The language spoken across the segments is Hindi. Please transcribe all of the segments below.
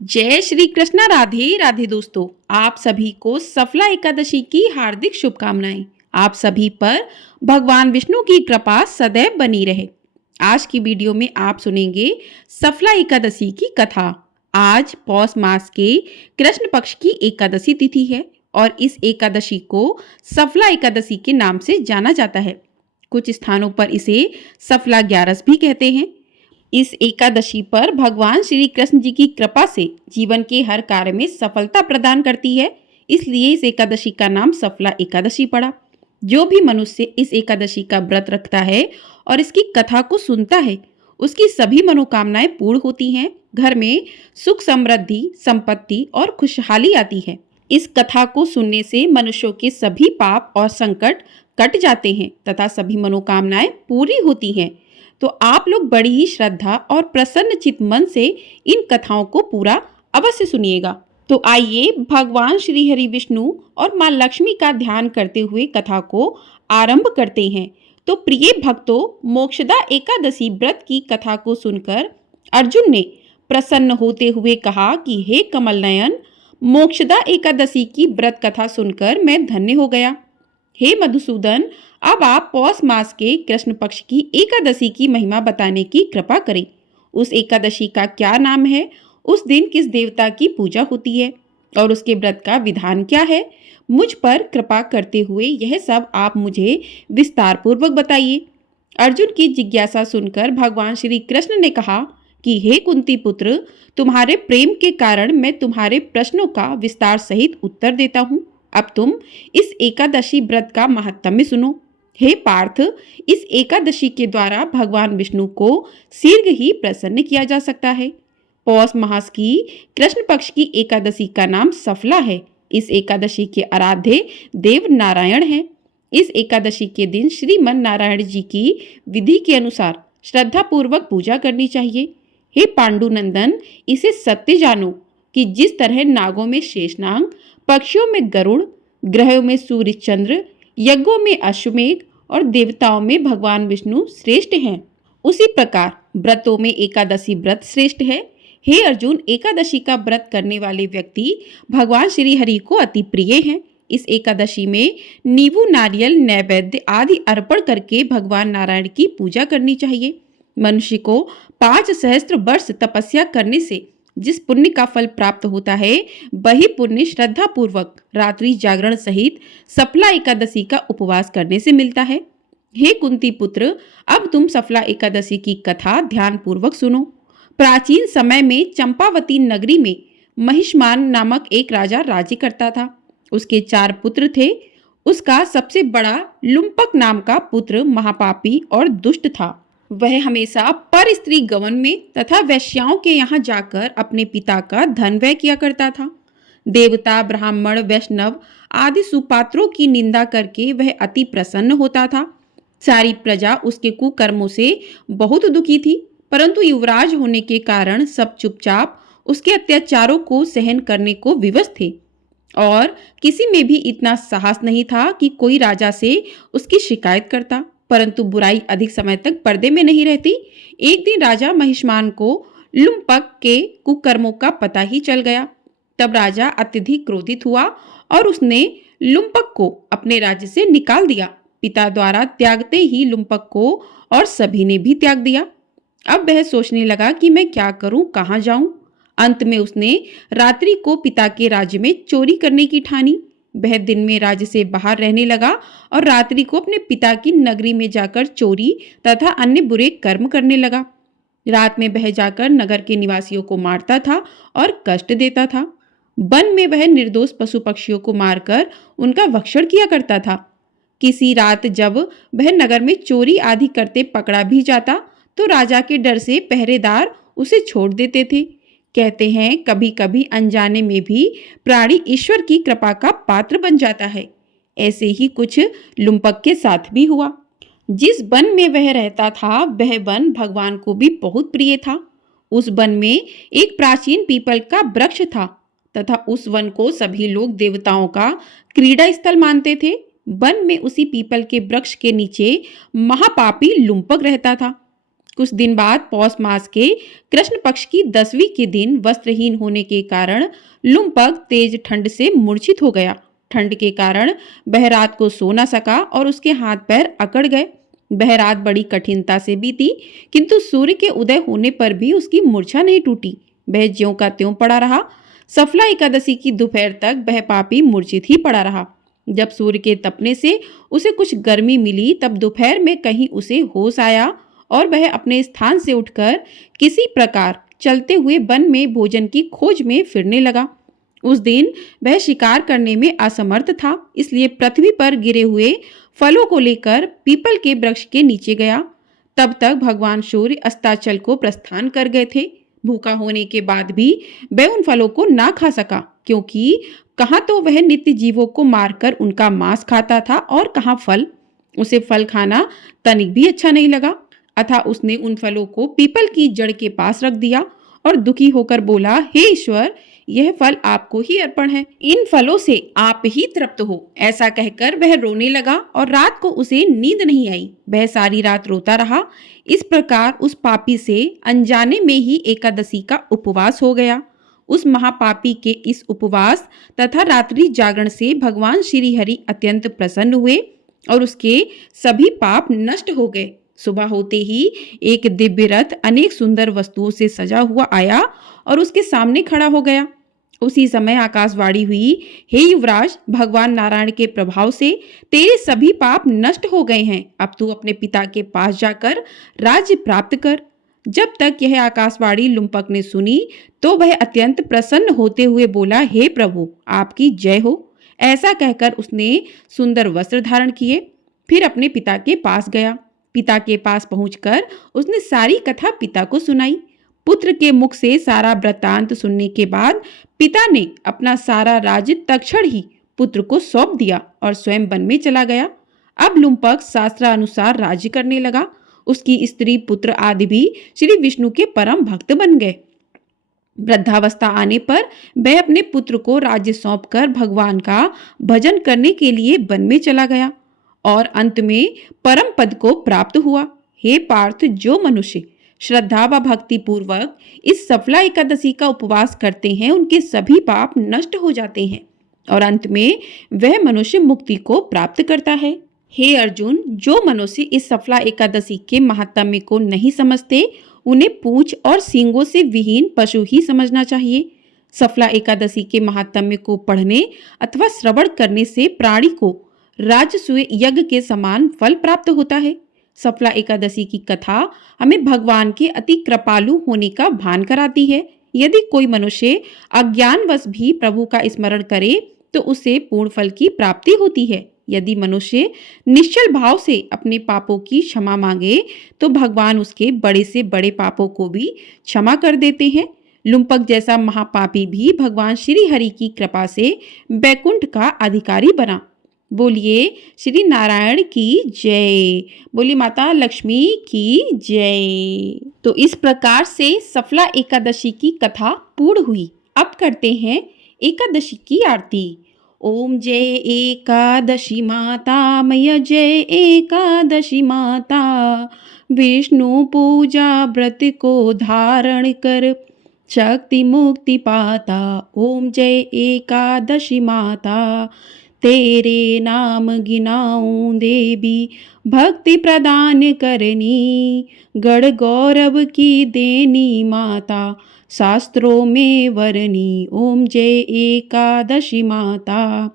जय श्री कृष्णा। राधे राधे दोस्तों, आप सभी को सफला एकादशी की हार्दिक शुभकामनाएं। आप सभी पर भगवान विष्णु की कृपा सदैव बनी रहे। आज की वीडियो में आप सुनेंगे सफला एकादशी की कथा। आज पौष मास के कृष्ण पक्ष की एकादशी तिथि है और इस एकादशी को सफला एकादशी के नाम से जाना जाता है। कुछ स्थानों पर इसे सफला ग्यारस भी कहते हैं। इस एकादशी पर भगवान श्री कृष्ण जी की कृपा से जीवन के हर कार्य में सफलता प्रदान करती है, इसलिए इस एकादशी का नाम सफला एकादशी पड़ा। जो भी मनुष्य इस एकादशी का व्रत रखता है और इसकी कथा को सुनता है, उसकी सभी मनोकामनाएं पूर्ण होती हैं। घर में सुख समृद्धि, संपत्ति और खुशहाली आती है। इस कथा को सुनने से मनुष्यों के सभी पाप और संकट कट जाते हैं तथा सभी मनोकामनाएं पूरी होती हैं। तो आप लोग बड़ी ही श्रद्धा और प्रसन्न चित्त मन से इन कथाओं को पूरा अवश्य सुनिएगा। तो आइए भगवान श्री हरि विष्णु और माँ लक्ष्मी का ध्यान करते हुए कथा को आरंभ करते हैं। तो प्रिय भक्तों, मोक्षदा एकादशी व्रत की कथा को सुनकर अर्जुन ने प्रसन्न होते हुए कहा कि हे कमल नयन, मोक्षदा एकादशी की व्रत कथा सुनकर मैं धन्य हो गया। हे मधुसूदन, अब आप पौष मास के कृष्ण पक्ष की एकादशी की महिमा बताने की कृपा करें। उस एकादशी का क्या नाम है, उस दिन किस देवता की पूजा होती है और उसके व्रत का विधान क्या है। मुझ पर कृपा करते हुए यह सब आप मुझे विस्तार पूर्वक बताइए। अर्जुन की जिज्ञासा सुनकर भगवान श्री कृष्ण ने कहा कि हे कुंती पुत्र, तुम्हारे प्रेम के कारण मैं तुम्हारे प्रश्नों का विस्तार सहित उत्तर देता हूँ। अब तुम इस एकादशी व्रत का महात्म्य सुनो। हे पार्थ, इस एकादशी के द्वारा भगवान विष्णु को शीघ्र ही प्रसन्न किया जा सकता है। पौष मास की कृष्ण पक्ष की एकादशी का नाम सफला है। इस एकादशी के आराध्य देव नारायण हैं। इस एकादशी के दिन श्रीमन नारायण जी की विधि के अनुसार श्रद्धा पूर्वक पूजा करनी चाहिए। हे पांडुनंदन, इसे सत्य जानो कि जिस तरह नागों में शेषनाग, पक्षियों में गरुड़, ग्रहों में सूर्य चंद्र, यज्ञों में अश्वमेघ और देवताओं में भगवान विष्णु श्रेष्ठ हैं, उसी प्रकार व्रतों में एकादशी व्रत श्रेष्ठ है। हे अर्जुन, एकादशी का व्रत करने वाले व्यक्ति भगवान श्री हरि को अति प्रिय हैं। इस एकादशी में नींबू, नारियल, नैवेद्य आदि अर्पण करके भगवान नारायण की पूजा करनी चाहिए। मनुष्य को 5 सहस्त्र वर्ष तपस्या करने से जिस पुण्य का फल प्राप्त होता है, वही पुण्य श्रद्धा पूर्वक रात्रि जागरण सहित सफला एकादशी का उपवास करने से मिलता है। हे कुंती पुत्र, अब तुम सफला एकादशी की कथा ध्यान पूर्वक सुनो। प्राचीन समय में चंपावती नगरी में महिष्मान नामक एक राजा राज्य करता था। उसके 4 पुत्र थे। उसका सबसे बड़ा लुम्पक नाम का पुत्र महापापी और दुष्ट था। वह हमेशा पर स्त्री गमन में तथा वैश्याओं के यहाँ जाकर अपने पिता का धन व्यय किया करता था। देवता, ब्राह्मण, वैष्णव आदि सुपात्रों की निंदा करके वह अति प्रसन्न होता था। सारी प्रजा उसके कुकर्मों से बहुत दुखी थी, परंतु युवराज होने के कारण सब चुपचाप उसके अत्याचारों को सहन करने को विवश थे और किसी में भी इतना साहस नहीं था कि कोई राजा से उसकी शिकायत करता। परंतु बुराई अधिक समय तक पर्दे में नहीं रहती। एक दिन राजा महिष्मान को लुम्पक के कुकर्मों का पता ही चल गया। तब राजा अत्यधिक क्रोधित हुआ और उसने लुम्पक को अपने राज्य से निकाल दिया। पिता द्वारा त्यागते ही लुम्पक को और सभी ने भी त्याग दिया। अब वह सोचने लगा कि मैं क्या करूं, कहां जाऊं। अंत में उसने रात्रि को पिता के राज्य में चोरी करने की ठानी। वह दिन में राज्य से बाहर रहने लगा और रात्रि को अपने पिता की नगरी में जाकर चोरी तथा अन्य बुरे कर्म करने लगा। रात में वह जाकर नगर के निवासियों को मारता था और कष्ट देता था। वन में वह निर्दोष पशु पक्षियों को मारकर उनका भक्षण किया करता था। किसी रात जब वह नगर में चोरी आदि करते पकड़ा भी जाता तो राजा के डर से पहरेदार उसे छोड़ देते थे। कहते हैं कभी कभी अनजाने में भी प्राणी ईश्वर की कृपा का पात्र बन जाता है। ऐसे ही कुछ लुम्पक के साथ भी हुआ। जिस वन में वह रहता था वह वन भगवान को भी बहुत प्रिय था। उस वन में एक प्राचीन पीपल का वृक्ष था तथा उस वन को सभी लोग देवताओं का क्रीड़ा स्थल मानते थे। वन में उसी पीपल के वृक्ष के नीचे महापापी लुम्पक रहता था। कुछ दिन बाद पौष मास के कृष्ण पक्ष की 10वीं के दिन वस्त्रहीन होने के कारण लुम्पक तेज ठंड से मूर्छित हो गया। ठंड के कारण वह रात को सो न सका और उसके हाथ पैर अकड़ गए। वह रात बड़ी कठिनता से बीती, किंतु सूर्य के उदय होने पर भी उसकी मूर्छा नहीं टूटी। वह ज्यों का त्यों पड़ा रहा। सफला एकादशी की दोपहर तक वह पापी मूर्छित ही पड़ा रहा। जब सूर्य के तपने से उसे कुछ गर्मी मिली, तब दोपहर में कहीं उसे होश आया और वह अपने स्थान से उठकर किसी प्रकार चलते हुए वन में भोजन की खोज में फिरने लगा। उस दिन वह शिकार करने में असमर्थ था, इसलिए पृथ्वी पर गिरे हुए फलों को लेकर पीपल के वृक्ष के नीचे गया। तब तक भगवान सूर्य अस्ताचल को प्रस्थान कर गए थे। भूखा होने के बाद भी वह उन फलों को ना खा सका, क्योंकि कहाँ तो वह नित्य जीवों को मारकर उनका मांस खाता था और कहाँ फल। उसे फल खाना तनिक भी अच्छा नहीं लगा, अतः उसने उन फलों को पीपल की जड़ के पास रख दिया और दुखी होकर बोला, हे ईश्वर, यह फल आपको ही अर्पण है, इन फलों से आप ही तृप्त हो। ऐसा कहकर वह रोने लगा और रात को उसे नींद नहीं आई। वह सारी रात रोता रहा। इस प्रकार उस पापी से अनजाने में ही एकादशी का उपवास हो गया। उस महापापी के इस उपवास तथा रात्रि जागरण से भगवान श्री हरि अत्यंत प्रसन्न हुए और उसके सभी पाप नष्ट हो गए। सुबह होते ही एक दिव्य रथ अनेक सुंदर वस्तुओं से सजा हुआ आया और उसके सामने खड़ा हो गया। उसी समय आकाशवाणी हुई, हे युवराज, भगवान नारायण के प्रभाव से तेरे सभी पाप नष्ट हो गए हैं। अब तू अपने पिता के पास जाकर राज्य प्राप्त कर। जब तक यह आकाशवाणी लुम्पक ने सुनी तो वह अत्यंत प्रसन्न होते हुए बोला, हे प्रभु, आपकी जय हो। ऐसा कहकर उसने सुंदर वस्त्र धारण किए, फिर अपने पिता के पास गया। पिता के पास पहुंचकर उसने सारी कथा पिता को सुनाई। पुत्र के मुख से सारा वृत्तांत सुनने के बाद पिता ने अपना सारा राज्य तत्क्षण ही पुत्र को सौंप दिया और स्वयं वन में चला गया। अब लुम्पक शास्त्रानुसार राज्य करने लगा। उसकी स्त्री, पुत्र आदि भी श्री विष्णु के परम भक्त बन गए। वृद्धावस्था आने पर वह अपने पुत्र को राज्य सौंपकर भगवान का भजन करने के लिए वन में चला गया और अंत में परम पद को प्राप्त हुआ। हे पार्थ, जो मनुष्य श्रद्धा व भक्ति पूर्वक इस सफला एकादशी का उपवास करते हैं, उनके सभी पाप नष्ट हो जाते हैं और अंत में वह मनुष्य मुक्ति को प्राप्त करता है। हे अर्जुन, जो मनुष्य इस सफला एकादशी के महात्म्य को नहीं समझते, उन्हें पूंछ और सींगों से विहीन पशु ही समझना चाहिए। सफला एकादशी के महात्म्य को पढ़ने अथवा श्रवण करने से प्राणी को राजसूय यज्ञ के समान फल प्राप्त होता है। सफला एकादशी की कथा हमें भगवान के अति कृपालु होने का भान कराती है। यदि कोई मनुष्य अज्ञानवश भी प्रभु का स्मरण करे तो उसे पूर्ण फल की प्राप्ति होती है। यदि मनुष्य निश्चल भाव से अपने पापों की क्षमा मांगे तो भगवान उसके बड़े से बड़े पापों को भी क्षमा कर देते हैं। लुम्पक जैसा महापापी भी भगवान श्री हरि की कृपा से वैकुंठ का अधिकारी बना। बोलिए श्री नारायण की जय। बोली माता लक्ष्मी की जय। तो इस प्रकार से सफला एकादशी की कथा पूर्ण हुई। अब करते हैं एकादशी की आरती। ओम जय एकादशी माता, मैया जय एकादशी माता। विष्णु पूजा व्रत को धारण कर शक्ति मुक्ति पाता। ओम जय एकादशी माता, तेरे नाम गिनाऊं देवी, भक्ति प्रदान करनी। गढ़ गौरव की देनी माता, शास्त्रों में वरनी। ओम जय एकादशी माता,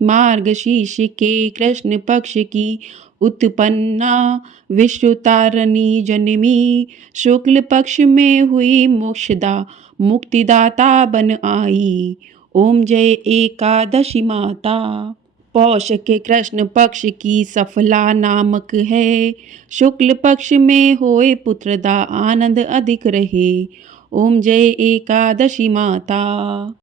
मार्गशीर्ष के कृष्ण पक्ष की उत्पन्ना, विश्व तारणी जनमी। शुक्ल पक्ष में हुई मोक्षदा, मुक्तिदाता बन आई। ओम जय एकादशी माता। पौष के कृष्ण पक्ष की सफला नामक है, शुक्ल पक्ष में होए पुत्रदा, आनंद अधिक रहे। ओम जय एकादशी माता।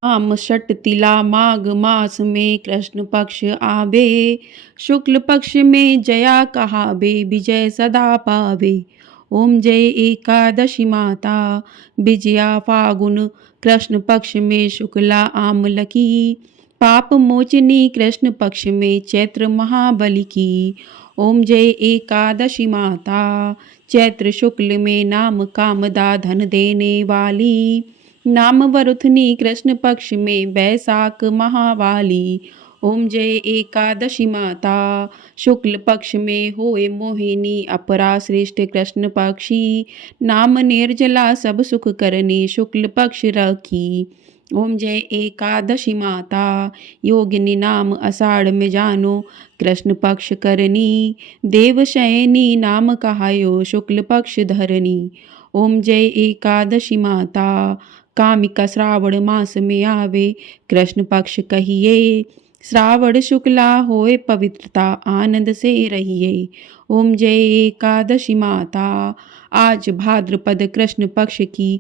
आम षट तिला माघ मास में कृष्ण पक्ष आवे, शुक्ल पक्ष में जया कहावे, विजय सदा पावे। ओम जय एकादशी माता। विजया फागुन कृष्ण पक्ष में शुक्ला आमल की, पाप मोचनी कृष्ण पक्ष में चैत्र महाबली की। ओम जय एकादशी माता। चैत्र शुक्ल में नाम कामदा धन देने वाली, नाम वरुथनी कृष्ण पक्ष में बैसाख महावाली। ओम जय एकादशी माता, शुक्ल पक्ष में होए मोहिनी, अपरा श्रेष्ठ कृष्ण पक्षी, नाम निर्जला सब सुख करनी, शुक्ल पक्ष रखी। ओम जय एकादशी माता, योगिनी नाम आषाढ़ में जानो, कृष्ण पक्ष करनी, देवशयनी नाम कहायो, शुक्ल पक्ष धरनी। ओम जय एकादशी माता, कामिका श्रावण मास में आवे, कृष्ण पक्ष कहिए, श्रावण शुक्ला होए पवित्रता, आनंद से रहिए। ओम जय एकादशी माता, आज भाद्रपद कृष्ण पक्ष की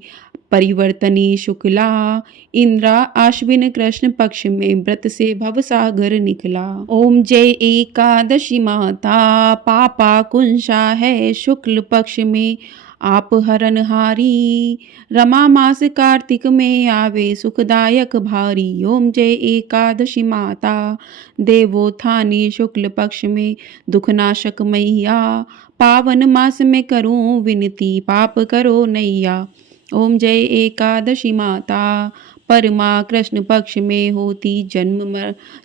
परिवर्तनी शुक्ला, इंद्रा आश्विन कृष्ण पक्ष में व्रत से भवसागर निकला। ओम जय एकादशी माता, पापा कुंशा है शुक्ल पक्ष में आप हरनहारी, रमा मास कार्तिक में आवे सुखदायक भारी। ओम जय एकादशी माता, देवोत्थानी शुक्ल पक्ष में दुखनाशक मैया, पावन मास में करूं विनती, पाप करो नैया। ओम जय एकादशी माता, परमा कृष्ण पक्ष में होती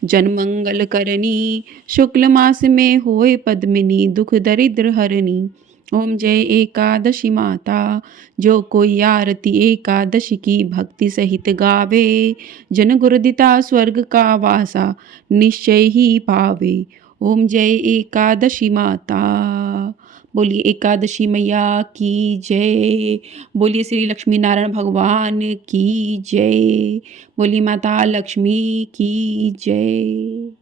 जन्मंगल करनी, शुक्ल मास में होए पद्मिनी, दुख दरिद्र हरनी। ओम जय एकादशी माता, जो कोई आरती एकादशी की भक्ति सहित गावे, जन गुरुदिता स्वर्ग का वासा निश्चय ही पावे। ओम जय एकादशी माता। बोलिए एकादशी मैया की जय। बोलिए श्री लक्ष्मी नारायण भगवान की जय। बोलिए माता लक्ष्मी की जय।